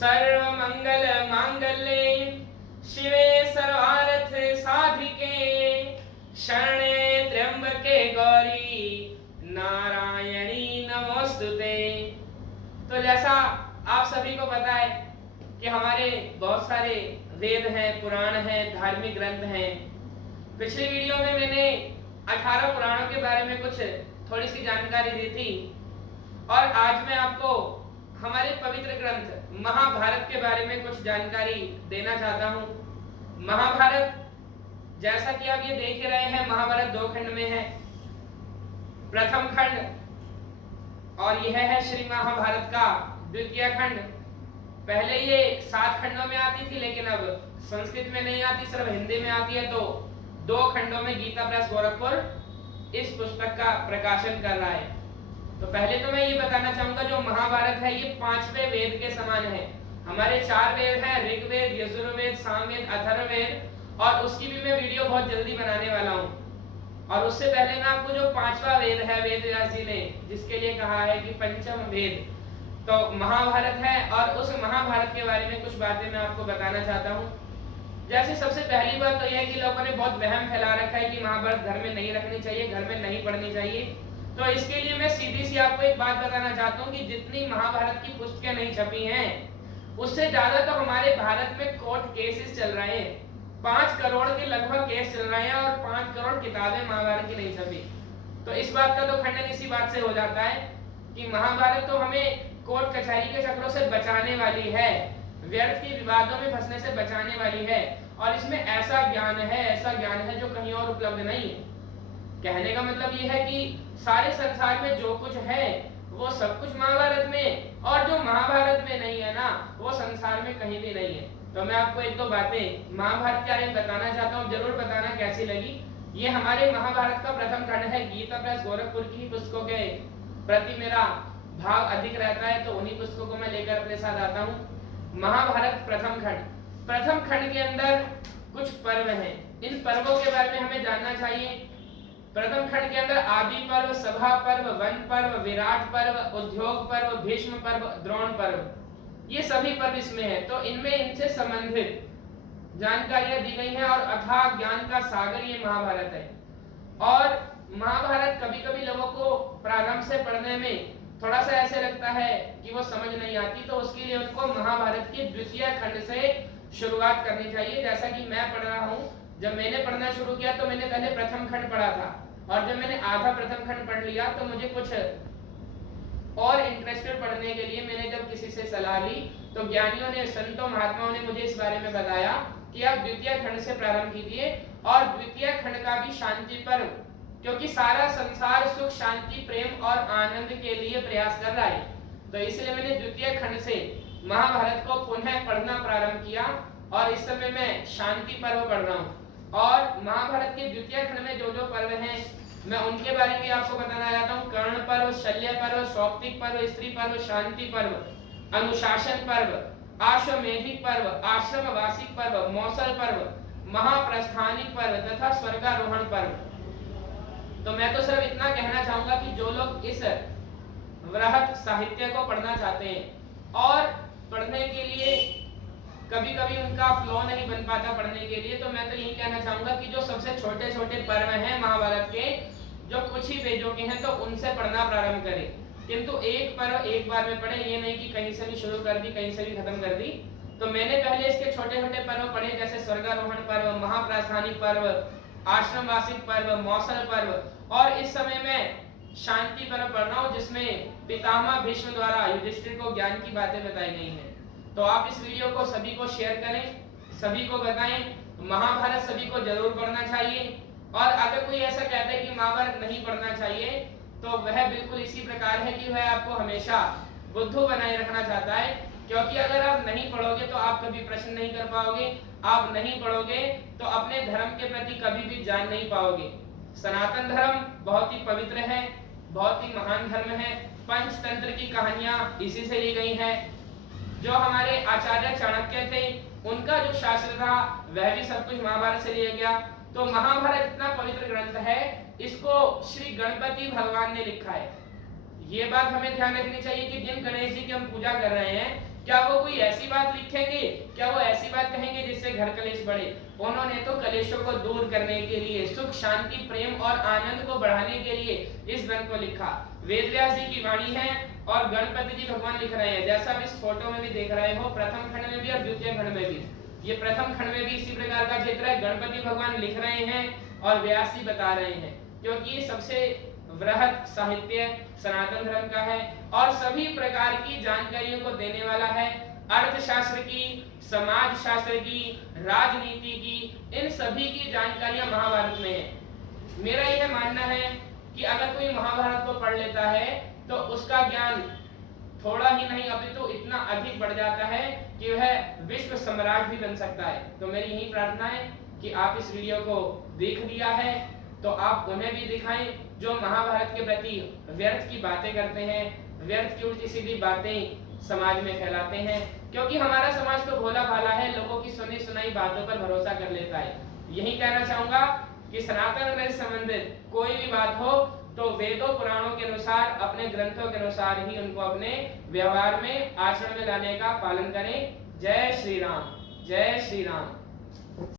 सर्व मंगल मांगल्ये शिवे सर्वार्थ साधिके शरणे त्र्यंबके गौरी नारायणी नमोस्तुते। तो जैसा आप सभी को पता है कि हमारे बहुत सारे वेद हैं, पुराण हैं, धार्मिक ग्रंथ हैं। पिछली वीडियो में मैंने 18 पुराणों के बारे में कुछ थोड़ी सी जानकारी दी थी और आज मैं आपको हमारे पवित्र ग्रंथ महाभारत के बारे में कुछ जानकारी देना चाहता हूँ। महाभारत जैसा कि आप ये देख रहे हैं, महाभारत 2 खंड में है। प्रथम खंड और यह है श्री महाभारत का द्वितीय खंड। पहले ये 7 खंडों में आती थी, लेकिन अब संस्कृत में नहीं आती, सिर्फ हिंदी में आती है। तो 2 खंडों में गीता प्रेस गोरखपुर इस पुस्तक का प्रकाशन कर रहा है। तो पहले तो मैं ये बताना चाहूंगा, जो महाभारत है ये 5वें वेद के समान है। हमारे 4 वेद हैं, ऋग्वेद, यजुर्वेद, सामवेद, अथर्ववेद, और उसकी भी मैं वीडियो बहुत जल्दी बनाने वाला हूँ। और उससे पहले मैं आपको जो 5वां वेद है, वेद व्यास जी ने जिसके लिए कहा है कि पंचम वेद, तो महाभारत है। और उस महाभारत के बारे में कुछ बातें मैं आपको बताना चाहता हूँ। जैसे सबसे पहली बात तो यह है कि लोगों ने बहुत वहम फैला रखा है कि महाभारत घर में नहीं रखनी चाहिए, घर में नहीं पढ़नी चाहिए। तो इसके लिए मैं सीधी सी आपको एक बात बताना चाहता हूँ कि जितनी महाभारत की पुस्तकें नहीं छपी हैं, उससे ज्यादा तो हमारे भारत में कोर्ट केसेस चल रहे हैं। 5 करोड़ के लगभग केस चल रहे हैं और 5 करोड़ किताबें महाभारत की नहीं छपी। तो इस बात का तो खंडन इसी बात से हो जाता है कि महाभारत तो हमें कोर्ट कचहरी के चक्रों से बचाने वाली है, व्यर्थ के विवादों में फंसने से बचाने वाली है। और इसमें ऐसा ज्ञान है जो कहीं और उपलब्ध नहीं है। कहने का मतलब ये है कि सारे संसार में जो कुछ है वो सब कुछ महाभारत में, और जो महाभारत में नहीं है ना, वो संसार में कहीं भी नहीं है। तो मैं आपको 1-2 बातें महाभारत के बारे में बताना चाहता हूँ, जरूर बताना कैसी लगी। ये हमारे महाभारत का प्रथम खंड है। गीता प्रेस गोरखपुर की पुस्तकों के प्रति मेरा भाव अधिक रहता है, तो उन्हीं पुस्तकों को मैं लेकर अपने साथ आता हूँ। महाभारत प्रथम खंड के अंदर कुछ पर्व हैं। इन पर्वों के बारे में हमें जानना चाहिए। प्रथम खंड के अंदर आदि पर्व, सभा पर्व, वन पर्व, विराट पर्व, उद्योग पर्व, भीष्म पर्व, द्रोण पर्व, ये सभी पर्व इसमें है। तो इनमें इनसे संबंधित जानकारियां दी गई हैं और अथाह ज्ञान का सागर ये महाभारत है। और महाभारत कभी कभी लोगों को प्रारंभ से पढ़ने में थोड़ा सा ऐसे लगता है कि वो समझ नहीं आती, तो उसके लिए उनको महाभारत के द्वितीय खंड से शुरुआत करनी चाहिए। जैसा कि मैं पढ़ रहा हूँ, जब मैंने पढ़ना शुरू किया तो मैंने पहले प्रथम खंड पढ़ा था, और जब मैंने आधा प्रथम खंड पढ़ लिया तो मुझे कुछ और इंटरेस्टेड पढ़ने के लिए मैंने जब किसी से सलाह ली, तो ज्ञानियों ने, संतों, महात्माओं ने मुझे इस बारे में बताया कि आप द्वितीय खंड से प्रारंभ कीजिए। और द्वितीय खंड का भी शांति पर्व, क्योंकि सारा संसार सुख, शांति, प्रेम और आनंद के लिए प्रयास कर रहा है, तो इसलिए मैंने द्वितीय खंड से महाभारत को पुनः पढ़ना प्रारंभ किया। और इस समय मैं शांति पर्व पढ़ रहा हूँ। और महाभारत के द्वितीय खंड में जो जो पर्व हैं, मैं उनके बारे में आपको बताना चाहता हूँ। कर्ण पर्व, शल्य पर्व, सौप्तिक पर्व, स्त्री पर्व, शांति पर्व, अनुशासन पर्व, आश्वमेधिक पर्व, आश्रम वासिक पर्व, मौसल पर्व, महाप्रस्थानिक पर्व तथा स्वर्गारोहण पर्व। तो मैं तो सिर्फ इतना कहना चाहूंगा कि जो लोग इस वृहत साहित्य को पढ़ना चाहते हैं और पढ़ने के लिए कभी कभी उनका फ्लो नहीं बन पाता पढ़ने के लिए, तो मैं तो यही कहना चाहूंगा कि जो सबसे छोटे छोटे पर्व हैं महाभारत के, जो कुछ ही पेजों के हैं, तो उनसे पढ़ना प्रारंभ करें। किंतु एक पर्व एक बार में पढ़े, ये नहीं कि कहीं से भी शुरू कर दी, कहीं से भी खत्म कर दी। तो मैंने पहले इसके छोटे छोटे पर्व पढ़े, जैसे स्वर्गारोहण पर्व, महाप्रास्थानिक पर्व, आश्रम वासिक पर्व, मौसल पर्व, और इस समय मैं शांति पर्व पढ़ रहा हूँ, जिसमें पितामह भीष्म द्वारा युधिष्ठिर को ज्ञान की बातें बताई गई हैं। तो आप इस वीडियो को सभी को शेयर करें, सभी को बताएं। महाभारत सभी को जरूर पढ़ना चाहिए। और अगर कोई ऐसा कहता है कि महाभारत नहीं पढ़ना चाहिए, तो वह बिल्कुल इसी प्रकार है कि वह आपको हमेशा बुद्धू बनाए रखना चाहता है। क्योंकि अगर आप नहीं पढ़ोगे तो आप कभी प्रश्न नहीं कर पाओगे, आप नहीं पढ़ोगे तो अपने धर्म के प्रति कभी भी जान नहीं पाओगे। सनातन धर्म बहुत ही पवित्र है, बहुत ही महान धर्म है। पंचतंत्र की कहानियां इसी से ली गई हैं। जो हमारे आचार्य चाणक्य थे, उनका जो शास्त्र था वह भी सब कुछ महाभारत से लिया गया। तो महाभारत इतना पवित्र ग्रंथ है, इसको श्री गणपति भगवान ने लिखा है। ये बात हमें ध्यान रखनी चाहिए कि जिन गणेश जी की हम पूजा कर रहे हैं, क्या वो कोई ऐसी बात लिखेंगे, क्या वो ऐसी बात कहेंगे जिससे घर कलेश बढ़े? उन्होंने तो कलेशों को दूर करने के लिए, सुख शांति प्रेम और आनंद को बढ़ाने के लिए इस ग्रंथ को लिखा। वेदव्यास जी की वाणी है और गणपति जी भगवान लिख रहे हैं, जैसा आप इस फोटो में भी देख रहे हो, प्रथम खंड में भी और द्वितीय खंड में भी। ये प्रथम खंड में भी इसी प्रकार का चित्र है, गणपति भगवान लिख रहे हैं और व्यास जी बता रहे हैं, क्योंकि ये सबसे वृहत साहित्य सनातन धर्म का है और सभी प्रकार की जानकारियों को देने वाला है। अर्थशास्त्र की, समाज शास्त्र की, राजनीति की, इन सभी की जानकारियां महाभारत में है। मेरा यह मानना है कि अगर कोई महाभारत को पढ़ लेता है तो उसका ज्ञान थोड़ा ही नहीं अपितु इतना अधिक बढ़ जाता है कि वह विश्व सम्राट भी बन सकता है। तो मेरी यही प्रार्थना है कि आप इस वीडियो को देख लिया है तो आप उन्हें भी दिखाएं जो महाभारत के प्रति व्यर्थ की बातें करते हैं, व्यर्थ की उल्टी सीधी बातें समाज में फैलाते हैं, क्योंकि हमारा समाज तो भोला भाला है, लोगों की सुनी सुनाई बातों पर भरोसा कर लेता है। यही कहना चाहूंगा कि सनातन धर्म से संबंधित कोई भी बात हो तो वेदों पुराणों के अनुसार, अपने ग्रंथों के अनुसार ही उनको अपने व्यवहार में, आचरण में लाने का पालन करें। जय श्री राम, जय श्री राम।